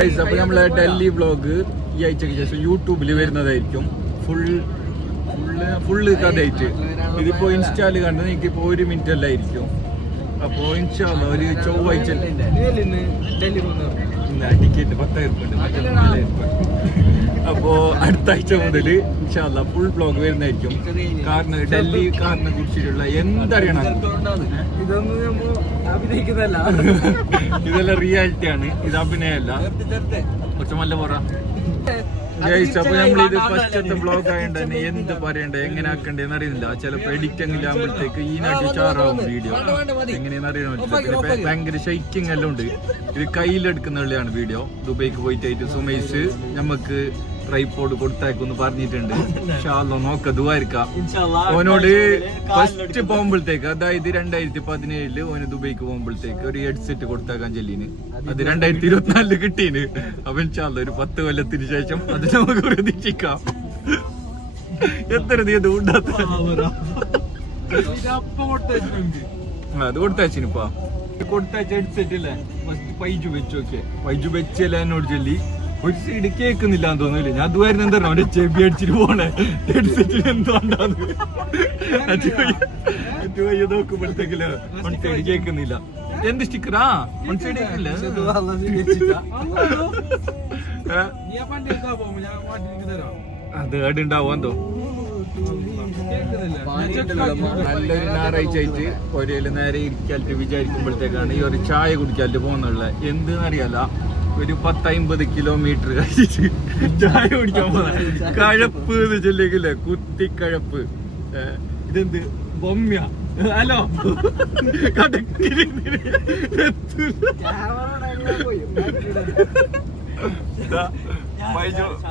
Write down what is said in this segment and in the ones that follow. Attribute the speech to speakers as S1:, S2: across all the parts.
S1: അപ്പൊ നമ്മളെ ഡൽഹി വ്ളോഗ് ഈ ആഴ്ചക്ക് ശേഷം യൂട്യൂബിൽ വരുന്നതായിരിക്കും. ഫുൾ ഫുള്ള് ഫുള്ള് കഥയായിട്ട്. ഇതിപ്പോ ഇൻസ്റ്റാൽ കണ്ടത് എനിക്ക് ഇപ്പോ ഒരു മിനിറ്റ് അല്ലായിരിക്കും അപ്പോ ഇൻഷാല്ല ഒരു ചൊവ്വാഴ്ച ടിക്കറ്റ് പത്തായിരം ഉണ്ട് അപ്പോ അടുത്ത ആഴ്ച മുതൽ ഇൻഷാല്ല ഫുൾ ബ്ലോഗ് വരുന്നതായിരിക്കും. കാരണം ഡൽഹി കാറിനെ കുറിച്ചിട്ടുള്ള എന്തറിയണം? ഇതെല്ലാം റിയാലിറ്റി ആണ്. ഇത് അഭിനയല്ല കുറച്ച് നല്ല പറ അപ്പൊ നമ്മളിത് ഫസ്റ്റത്തെ ബ്ലോഗ് ആയതുകൊണ്ട് തന്നെ എന്ത് പറയണ്ടേ? എങ്ങനെ ആക്കണ്ടേന്ന് അറിയുന്നില്ല. ചിലപ്പോ എഡിറ്റ് എങ്കിലും ആകുമ്പോഴത്തേക്ക് ഈ നാട്ടിൽ ചാറാവും വീഡിയോ എങ്ങനെയെന്ന് ഭ- ഭയങ്കര ഷൈക്കിംഗ് എല്ലാം ഉണ്ട്. ഇത് കയ്യിലെടുക്കുന്ന വീഡിയോ ദുബൈക്ക് പോയിട്ടായിട്ട് സുമേഷ് നമുക്ക് ട്രൈപ്പോഡ് കൊടുത്തേക്കൊന്ന് പറഞ്ഞിട്ടുണ്ട്. നോക്ക ദുവായിരിക്കാം ഓനോട് ഫസ്റ്റ് പോകുമ്പോഴത്തേക്ക് അതായത് രണ്ടായിരത്തി പതിനേഴിൽ ഓന് ദുബൈക്ക് പോകുമ്പോഴത്തേക്ക് ഒരു ഹെഡ്സെറ്റ് കൊടുത്തേക്കാൻ ചെല്ലിന്. അത് രണ്ടായിരത്തി ഇരുപത്തിനാലിൽ കിട്ടീന്. അവൻ ഇൻഷാല്ലോ ഒരു പത്ത് കൊല്ലത്തിന് ശേഷം അത് നമുക്ക് പ്രതീക്ഷിക്കാം. എത്ര നീ അത് ഉണ്ടാത്ത അത് കൊടുത്തച്ചിനിപ്പാ കൊടുത്തച്ച ഹെഡ്സെറ്റ് ഇല്ലേ? ഫസ്റ്റ് പൈജു വെച്ച് നോക്കിയേ പൈജു വെച്ചല്ലേ എന്നോട് ചൊല്ലി. ഒരു സൈഡ് കേൾക്കുന്നില്ല എന്ന് തോന്നുന്നില്ല? ഞാൻ അതുവായിരുന്നു എന്താ അവന്റെ ചെവി അടിച്ചിട്ട് പോണേ. ഹെഡ്സെറ്റിന് വൺ സൈഡ് കേൾക്കുന്നില്ല. എന്ത് സ്റ്റിക്കറാ വൺ സൈഡ് കേൾക്കില്ല അത് ഏടുണ്ടാവോ എന്തോ നല്ലൊരു ഞായറാഴ്ച ആയിട്ട് ഒരേൽ നേരെ ഇരിക്കാലിട്ട് വിചാരിക്കുമ്പോഴത്തേക്കാണ് ഈ ഒരു ചായ കുടിക്കാലിട്ട് പോകുന്നുള്ള. എന്ത് അറിയാല ഒരു പത്തമ്പത് കിലോമീറ്റർ കഴിച്ചിട്ട് ചായ കുടിക്കാൻ പോകുന്ന കഴപ്പ് എന്ന് ചൊല്ലിക്കില്ലേ കുത്തിക്കഴപ്പ്. ഇതെന്ത്? ബൊമ്മ്യ ഹലോ. കടക്കിരി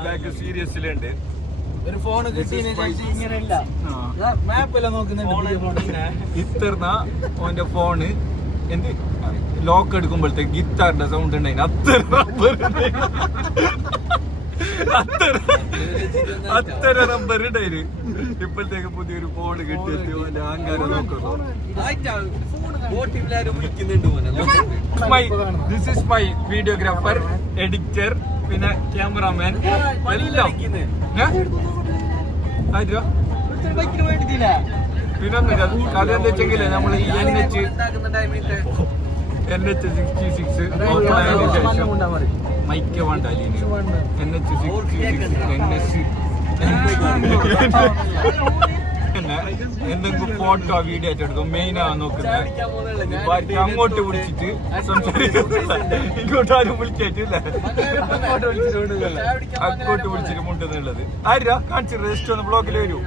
S1: ബാക്ക് സീരിയസിലുണ്ട്
S2: ഒരു ഫോൺ
S1: ഇത്തർന്ന ഓന്റെ ഫോണ് എന്ത്? ലോക്ക് എടുക്കുമ്പോഴത്തേക്ക് ഗിത്താറിന്റെ സൗണ്ട് ഉണ്ടായിന് അത്ര റബ്ബർ അത്ര റബ്ബർ ഉണ്ടായിന് ഇപ്പോഴത്തേക്ക് പുതിയൊരു ഫോൺ കിട്ടിയിട്ട് അഹങ്കാരം നോക്കുന്നു my this is my videographer editor പിന്നെ ക്യാമറാമാൻ എല്ലാം. ഏ? പിന്നൊന്നുമില്ല കഥ എന്താ വെച്ചെങ്കിൽ നമ്മൾ ഈ N H N H sixty six ശേഷം മൈക്ക് വേണ്ട N H sixty six N പിന്നെ എന്തെങ്കിലും ഫോട്ടോ വീഡിയോ ആയിട്ട് എടുക്കും മെയിൻ ആ നോക്കുന്നത് അങ്ങോട്ട് വിളിച്ചിട്ട് സംസാരിക്കുന്നില്ല. ഇങ്ങോട്ട് ആരും വിളിച്ചിട്ടില്ല അങ്ങോട്ട് വിളിച്ചിട്ട് മുണ്ടെന്നുള്ളത് ആരാ കാണിച്ചു രജിസ്റ്റർ ഒന്ന് ബ്ലോക്കിൽ വരൂ.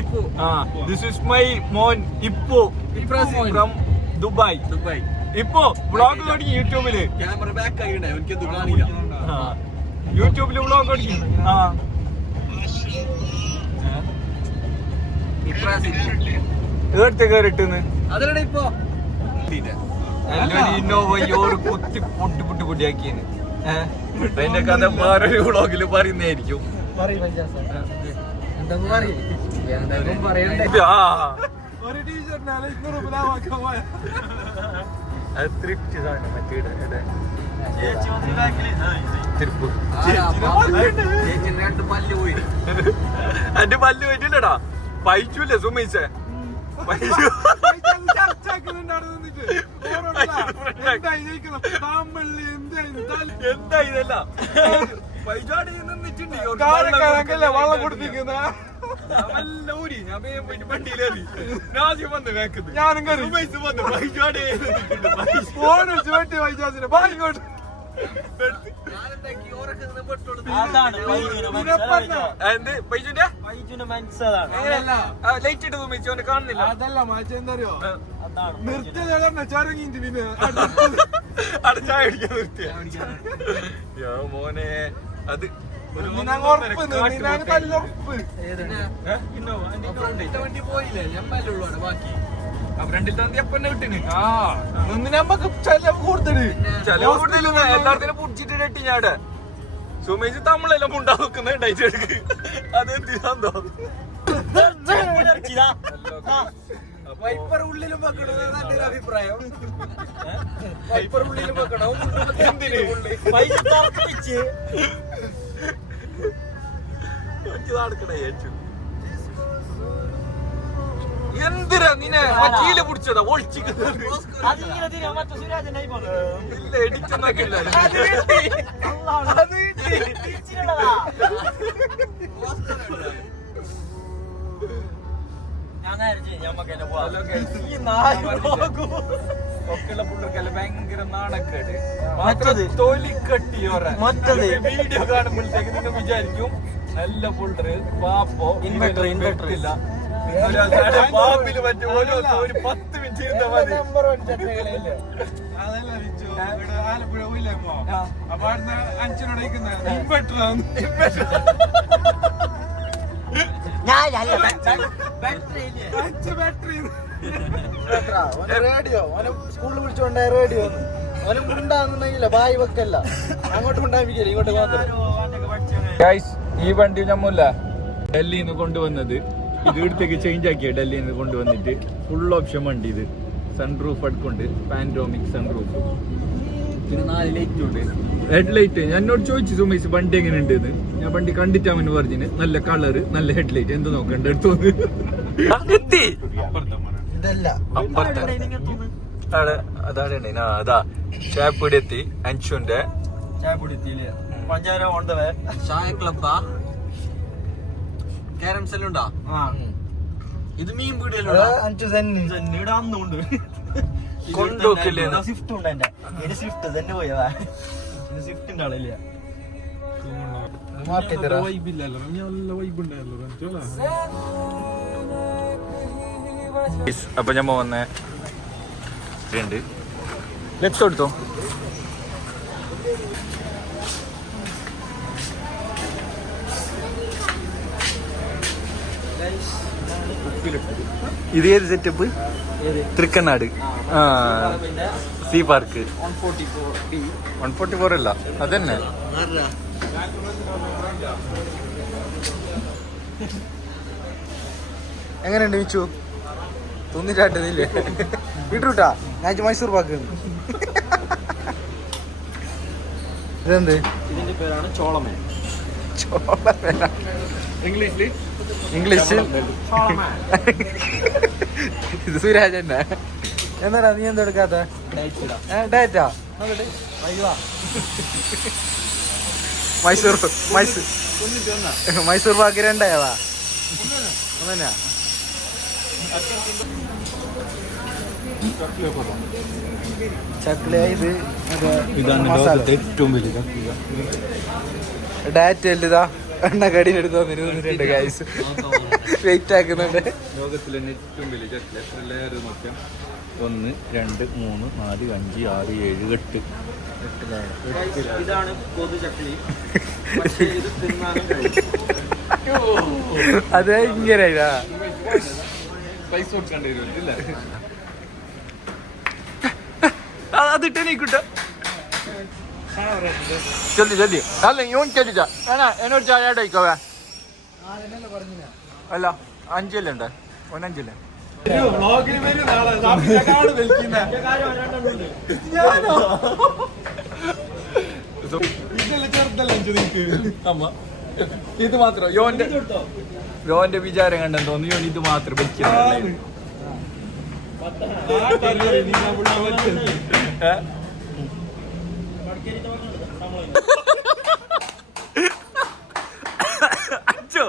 S2: ഇപ്പോ
S1: ആ ദിസ് ഇസ് മൈ മോൻ ഇപ്പോ ഫ്രം ദുബായ്
S2: ദുബായ്
S1: ഇപ്പോ ബ്ലോഗ് തുടങ്ങി യൂട്യൂബിൽ
S2: ക്യാമറ ബാക്ക് ആയിട്ടുണ്ടായി എനിക്ക് കാണില്ല
S1: യൂട്യൂബിൽ ബ്ലോഗ് തുടങ്ങി ആ ഏടുത്ത് കയറിട്ടെന്ന്
S2: അതിലടെ ഇപ്പോ
S1: എല്ലാവരും ഇന്നോവ ഓറ് കുത്തി പൊട്ടി പൊട്ടി പൊട്ടിയാക്കിയാണ് അതിന്റെ കഥ വേറൊരു വ്ളോഗിൽ പറയുന്നതായിരിക്കും
S2: പറയും
S1: തൃപ്തി സാധനം മറ്റേ എന്റെ പല്ല് പറ്റില്ലടാ പൈച്ചൂല്ലേ പൈച്ചു എന്താ ഇതല്ല?
S2: വെള്ളം
S1: വേക്കുന്നത്
S2: ഞാനും ഫോൺ വെച്ച് പറ്റി വൈകാസിനെ ബായിക്കോട്ട്
S1: ലൈറ്റ് ഇട്ട് അവനെ കാണുന്നില്ല.
S2: അതല്ല മാച്ച എന്തറിയോ?
S1: ആ.
S2: നിർത്തിയ ചരങ്ങിട്ട് പിന്നെ
S1: അവിടെ ചായ കുടിക്കാൻ നിർത്തിയ. മോനെ. അത്
S2: പോയില്ലേ? ഞമ്മല്ലേ ബാക്കി.
S1: എല്ലാത്തിനും പുടിച്ചിട്ട് കെട്ടി ഞാടെ സുമേഷ് തമിഴെല്ലാം മുണ്ടാ വെക്കുന്ന ഡൈറ്റ് എടുക്ക് അത് എന്തിനാന്തോ
S2: വൈപ്പർ ഉള്ളിലും വെക്കണം എന്നാണ് എന്റെ ഒരു അഭിപ്രായം. വൈപ്പർ ഉള്ളിലും വെക്കണം ഉള്ളി
S3: പൈസ തറപ്പിച്ച്
S1: എന്തിനാ നിന്നെ മറ്റീല പിടിച്ചതാ?
S3: ഒളിച്ചു
S1: ഇല്ല എഡിറ്റൊന്നൊക്കെ ഇല്ല ഒക്കെയുള്ള പിള്ളേർക്കല്ല ഭയങ്കര നാണക്കേട്.
S3: മറ്റത്?
S1: തൊലി കട്ടിയോറ
S3: മറ്റത്?
S1: വീഡിയോ കാണുമ്പോഴത്തേക്ക് നിങ്ങൾ വിചാരിക്കും നല്ല പുള്ളറ് പാപ്പോ
S3: ഇൻവെർട്ടർ ഇൻവെർട്ടർ
S1: ഇല്ല ഒരു പത്ത് മിനിറ്റ് ഇരുന്നാ മതി.
S2: നമ്പർ വൺ ചട്ടകളില്ല അതല്ല വിളിച്ചു ഇവിടെ ആലപ്പുഴ പോയില്ലേമ്മോ അപ്പൊ അവിടുന്ന് അഞ്ചിനോട് ഇൻവെർട്ടറാണ്
S3: ഇൻവെർട്ടർ അല്ല ബാറ്ററി ഇല്ലേ?
S2: അഞ്ച് ബാറ്ററി റേഡിയോ ഓനെ സ്കൂളിൽ വിളിച്ചോണ്ടേ റേഡിയോ ഓന് മുണ്ടാന്നുണ്ടെങ്കില ബായി വെക്കല്ല. അങ്ങോട്ട് ഉണ്ടാവില്ല ഇങ്ങോട്ട് മാത്രം.
S1: ഈ വണ്ടി നമ്മല്ല ഡൽഹിന്ന് നിന്ന് കൊണ്ടുവന്നത്. ഇത് ഇവിടത്തേക്ക് ചേഞ്ച് ആക്കിയ ഡൽഹിയിൽ നിന്ന് കൊണ്ടുവന്നിട്ട്. ഫുൾ ഓപ്ഷൻ വണ്ടി ഇത്. സൺറൂഫ് അടുക്കുണ്ട് പാൻഡോമിക് സൺറൂഫ് പിന്നെ നാല് ലൈറ്റ് ഉണ്ട്. ഹെഡ് ലൈറ്റ് ഞാൻ എന്നോട് ചോദിച്ചു സുമേഷ് വണ്ടി എങ്ങനെ ഉണ്ട് ഞാൻ വണ്ടി കണ്ടിട്ടാമെന്ന് പറഞ്ഞു നല്ല കളറ് നല്ല ഹെഡ് ലൈറ്റ് എന്ത് നോക്കണ്ട എടുത്തോന്ന് എത്തി
S2: ഇതല്ല.
S1: അപ്പുറത്തെ. അതാണ് അതാ. ചാപ്പിടി എത്തി. അൻഷുന്റെ
S3: ചായ പൊടിത്തിയില്ലേ പഞ്ചാര കൊണ്ടവേ
S4: ചായ ക്ലബ്ബാ ക്യാരം സെല്ലുണ്ടാ
S3: ആ.
S4: ഇത് മീൻ?
S3: സ്വിഫ്റ്റ് ഉണ്ട് എന്റെ സ്വിഫ്റ്റ് തന്നെ പോയതാ
S1: അപ്പൊ ഞമ്മ വന്നേ ഉണ്ട് ലെഫ്റ്റ് എടുത്തോ? ഇത് ഏത് സെറ്റപ്പ് തൃക്കണ്ണാട്. ആ sea park one forty four അല്ല അതന്നെ.
S2: എങ്ങനെയുണ്ട് മിച്ചു തോന്നിട്ടില്ലേ വിട്ടുട്ടാ ഞാൻ മൈസൂർ പാക്ക് ഇതെന്ത്?
S3: ഇതിന്റെ പേരാണ് ചോളമൻ
S1: ഇംഗ്ലീഷിൽ?
S2: ഇംഗ്ലീഷിൽ? ഇത് സുരാജന്റെ എന്താടാ നീ എന്താ എടുക്കാത്ത? ഡേറ്റാ മൈസൂർ മൈസൂർ മൈസൂർ പാക്ക് രണ്ടായതാ. ഒന്നാ ചക്ലിയ ഇത്
S1: ലോകത്തെ ഏറ്റവും വലിയ
S2: ഡാറ്റ ഇതാ എണ്ണ കടിയിലെടുത്ത് വന്നിരുന്നിട്ടുണ്ട് ഗൈസ് വെയിറ്റ് ആക്കുന്നുണ്ട്.
S1: ലോകത്തിലെ ഏറ്റവും വലിയ ചട്ടിൽ എത്ര ലെയർ നോക്കാം ഒന്ന് രണ്ട് മൂന്ന് നാല് അഞ്ച് ആറ് ഏഴ് എട്ട്.
S3: ഇതാണ് കൊതു
S2: അത് ഇങ്ങനെ
S1: പൈസ കൊടുക്കേണ്ടി വരും അതിട്ടെ
S2: അതിട്ട് നീക്കിട്ട
S1: ജൽദി ജൽദി അല്ല ഇവൻ കേട്ടിച്ച വേണ എന്നോട് ചായ കഴിക്കവേ അല്ല അഞ്ചല്ലേ ഉണ്ട് ഒന്ന് അഞ്ചല്ലേ അമ്മ ഇത് മാത്രം യോന്റെ യോന്റെ വിചാരം കണ്ടെന്ന് തോന്നുന്നു യോൻ ഇത് മാത്രം വെക്കുന്നത് അച്ചോ.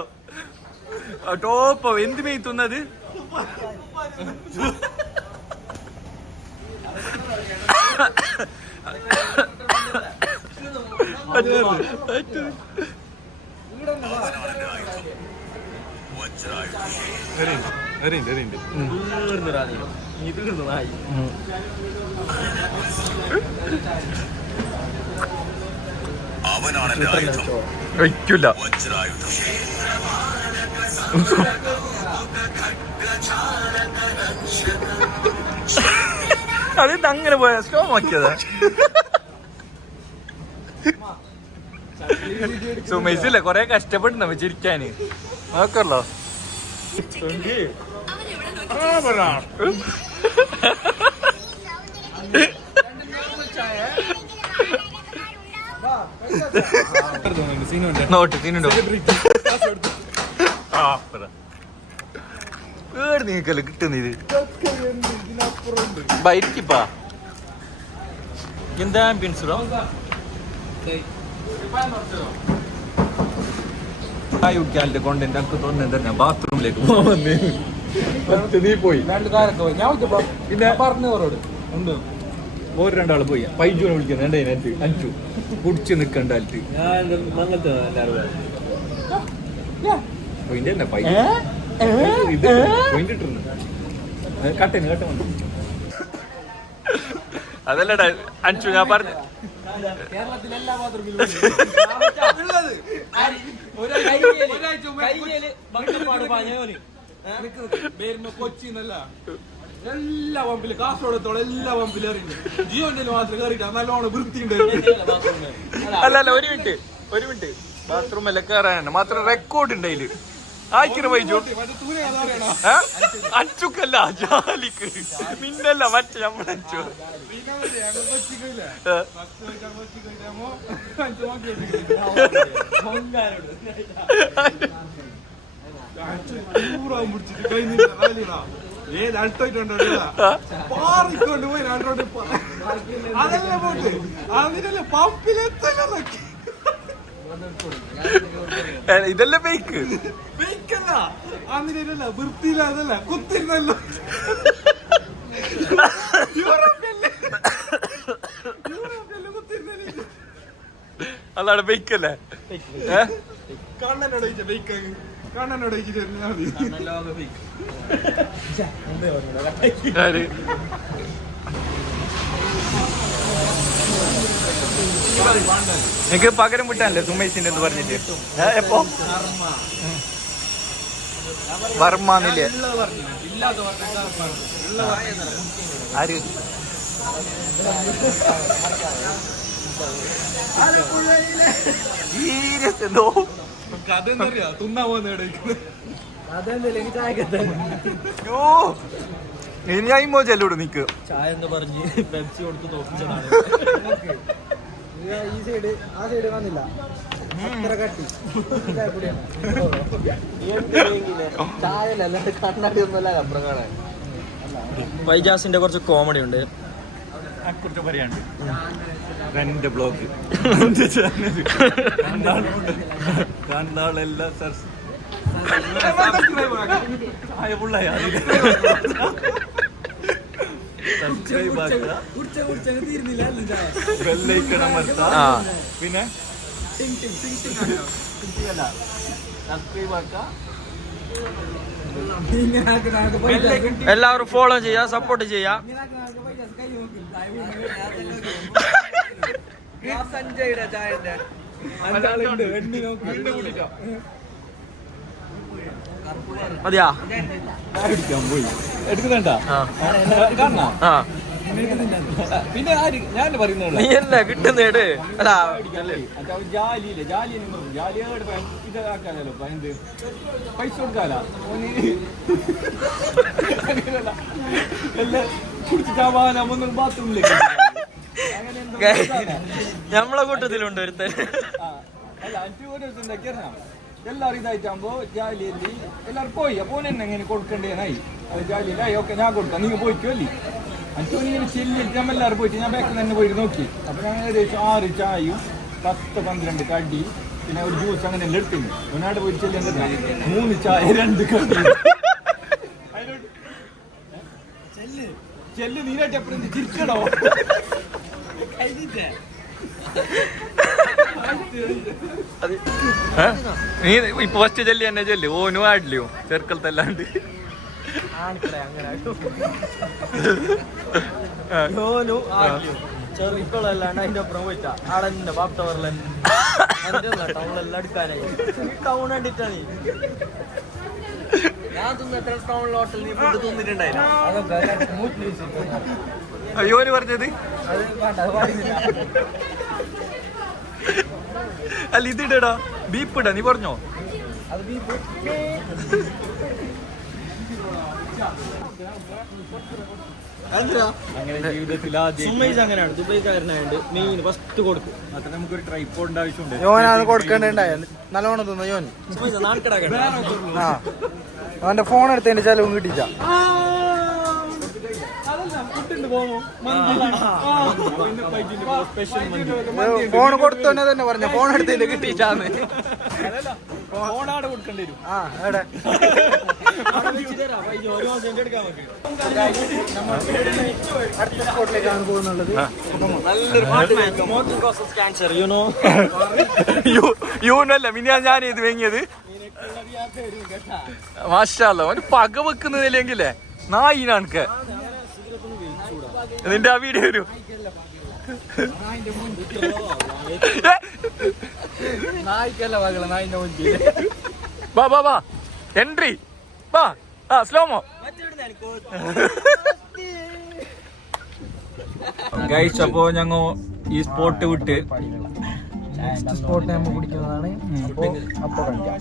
S1: ടോപ്പ് എന്ത് മെയ്ത്തുന്നത്
S3: ഇത് നായി
S1: വയ്ക്കില്ല അതെന്താ അങ്ങനെ പോയ സ്റ്റോ നോക്കിയത് സുമേഷില്ല കൊറേ കഷ്ടപ്പെട്ടു നമ്മ ചിരിക്കാന്. നോക്കല്ലോ. നോട്ട് തിന്നുണ്ടോ ആ പറ. കിട്ടുന്ന ഇത്? ബൈക്കിപ്പാ. എന്താ ആംബിയൻസ് ആയുക്കാലിന്റെ കോണ്ടന്റ് എനിക്ക് തോന്നുന്നത് ഞാൻ ബാത്റൂമിലേക്ക് പോവാൻ നീ പോയി.
S2: പിന്നെ? പറഞ്ഞവരോട് ഉണ്ട്.
S1: ഓര് രണ്ടാൾ പോയി. പൈജുനെ വിളിക്കുന്നത് രണ്ടേ അതിനകത്ത് അഞ്ചു. കുടിച്ച് നിക്കണ്ടായിട്ട് പോയിന്റ് തന്നെ പൈ ഇത് പോയിന്റ് ഇട്ടിരുന്നു. കട്ടന് കട്ടൻ അതല്ലടാ അഞ്ചു ഞാൻ പറഞ്ഞു
S2: കേരളത്തിലെല്ലാ ബാത്റൂമിലും കൊച്ചിന്നല്ല. എല്ലാ പമ്പിലും കാസർഗോഡത്തോളം എല്ലാ പമ്പിലും അറിയുന്നു ജിയോന്റെ മാത്രം കയറിയിട്ട് നല്ലോണം വൃത്തിയുണ്ട്.
S1: അല്ല അല്ല ഒരു മിനിറ്റ് ഒരു മിനിറ്റ്. ബാത്റൂം എല്ലാം കയറാനാണ് മാത്രം റെക്കോർഡ് ഉണ്ട് അതിൽ. ആയിക്കിറ വൈജു അച്ചുക്കല്ല ജാലിക്ക്. നിന്നല്ല മറ്റേ
S2: നമ്മളെ അച്ചു അച്ചു പിടിച്ചിട്ട്. കഴിഞ്ഞില്ല ഏത് അൾട്ടോയിട്ടുണ്ടോ പാറിക്കൊണ്ട് പോയി രണ്ടോട്ട് അതല്ലേ പോട്ട് അതിനല്ല പമ്പിലെത്തലൊക്കെ
S1: ഇതല്ലേ ബൈക്ക്
S2: വെയ്ക്കല്ല അതിനല്ല വൃത്തിയില്ല അതല്ല കുത്തിരുന്നല്ലോ.
S1: അതാണ് ബൈക്കല്ലേ
S2: കണ്ണനോട് ചോദിച്ച ബൈക്ക് കണ്ണനോട് ചോദിച്ചിട്ട്
S1: ആര്? എനിക്ക് പകരം വിട്ടാനല്ലേ സുമേഷിന്റെ എന്ന് പറഞ്ഞിട്ട്? എപ്പോ? വർമ്മന്നില്ലേ? ആര്? സീരിയസ് എന്തോ
S2: കഥ എന്തറിയാ തിന്നാ പോകുന്ന
S1: ഇനി ചെല്ലൂട് നിക്ക്.
S3: ചായ എന്ന് പറഞ്ഞ് പെപ്സി കൊടുത്ത് തോപ്പിച്ചതാണ്.
S2: ഈ സൈഡ് ആ സൈഡ് വന്നില്ല. അത്ര കട്ടി.
S3: ചായലല്ല കണ്ണാടി ഒന്നുമല്ല അപ്പുറം കാണാൻ. വൈജാസിന്റെ കുറച്ച് കോമഡി ഉണ്ട്.
S1: കുറിച്ച് പറയാണ്ട് ബ്ലോഗ് കണ്ടാളെല്ലാം സർ ആയ പുള്ളയ സബ്സ്ക്രൈബ് ആക്കുക ബെല്ലൈക്കൺ അമർത്താ.
S3: ആ.
S1: പിന്നെ? സബ്സ്ക്രൈബ് ആക്കുക
S3: എല്ലാവരും ഫോളോ ചെയ്യാ. സപ്പോർട്ട് ചെയ്യാ
S2: സഞ്ജയുടെ ചായന്റെ അഞ്ചാളുണ്ട്. എണ്ണി നോക്കി.
S3: മതിയാ?
S1: പോയി. എടുക്കുന്നുണ്ട? പിന്നെ ആര്? ഞാൻ പറയുന്നുള്ളൂ
S3: നീ അല്ല? കിട്ടുന്നേട് അല്ല
S1: ജാലിയില്ലേ? ജാലി ജാലിയോട് ഇതാക്കാനല്ലോ എന്ത്? പൈസ കൊടുക്കാല. എല്ലാം കുടിച്ചിട്ടാവാൻ ഒന്നും ബാത്റൂമിലേക്ക്.
S3: നമ്മളെ കൂട്ടത്തിലുണ്ട് ഒരുത്തൻ.
S1: എല്ലാവരും ഇതായിട്ടാകുമ്പോ ജാലിയല്ലി എല്ലാവരും പോയി. അപ്പോ എന്നെ എങ്ങനെ കൊടുക്കണ്ടേനായി അത് ജാലിയിലായി ഓക്കെ ഞാൻ കൊടുക്കാം. നീ പോയിക്കോ അല്ലേ? അഞ്ചു മണി ഇങ്ങനെ ചെല്ലിട്ട് നമ്മൾ എല്ലാവരും പോയിട്ട് ഞാൻ ബാക്കിൽ തന്നെ പോയിട്ട് നോക്കി. അപ്പൊ ഞാൻ ഏകദേശം ആറ് ചായയും പത്ത് പന്ത്രണ്ട് കടി പിന്നെ ഒരു ജ്യൂസ് അങ്ങനെ എല്ലാം എടുത്തിരുന്നു. ഒന്നാട് പോയിട്ട് ചെല്ലുന്നത് മൂന്ന് ചായ രണ്ട് കടി. ചെല്ല്. ചെല്ല് നീരായിട്ട് എപ്പോഴും ചിരിക്കണോ? നീ ഇപ്പൊ ഫസ്റ്റ് ചെല്ലി എന്നെ ചെല്ലി. ഓനും ആടില്ലയോ? ചെറുക്കലത്തെ അല്ലാണ്ട്
S3: ഓനു ചെറുക്കളല്ലാണ്ട് അതിന്റെ അപ്പുറം പോയിട്ടാ. ആടെ തന്നെ പാപ് ടവറിൽ ടൗണിലെല്ലാം എടുക്കാനായി ടൗൺ കണ്ടിട്ടാ നീ. ഞാൻ തിന്ന എത്ര ടൗണിലെ ഹോട്ടലിൽ നീ ഫുഡ് തിന്നിട്ടുണ്ടായില്ല
S1: അയ്യോന് പറഞ്ഞത്? അല്ല ഇതിടടാ ബീപ്പ് ഇടാ നീ പറഞ്ഞോ? അങ്ങനെ ജീവിതത്തിൽ
S3: അങ്ങനെയാണ് മെയിൻ ഫസ്റ്റ് കൊടുക്കും.
S1: അത്ര നമുക്കൊരു ട്രൈപ്പോഡിന്റെ ആവശ്യമുണ്ട്.
S4: യോനാണ് നല്ലോണം തിന്നു യോൻ അവന്റെ ഫോൺ എടുത്തതിന്റെ ചെലവും കിട്ടിച്ച ഫോൺ കൊടുത്തോന്നെ തന്നെ പറഞ്ഞ. ഫോൺ എടുത്തില്ല കിട്ടിയിട്ടാന്ന്.
S1: ഫോണാട് കൊടുക്കേണ്ടി വരും
S4: ആ എവിടെ? അടുത്ത സ്പോട്ടിലേക്കാണ് പോകുന്നുള്ളത്.
S3: നല്ലൊരു പാട്ട് മോത്തിൽ കോസസ് ക്യാൻസർ യു നോ
S1: യൂനല്ല മിനിയാ ഞാൻ ഇത് വാങ്ങിയത്. മാഷാല്ലോ അവന് പക വെക്കുന്നതില്ലെങ്കിലേ നായിനാണക്ക് നിന്റെ ആ വീഡിയോ വരൂ. ബാ ബാ ബാ എൻട്രി ബാ ആ സ്ലോമോ ഗൈസ് അപ്പോ ഞങ്ങ ഈ സ്പോട്ട് വിട്ട്
S4: സ്പോട്ട് നമ്മൾ പിടിക്കുന്നതാണ്. അപ്പോ അപ്പൊ കഴിക്കാം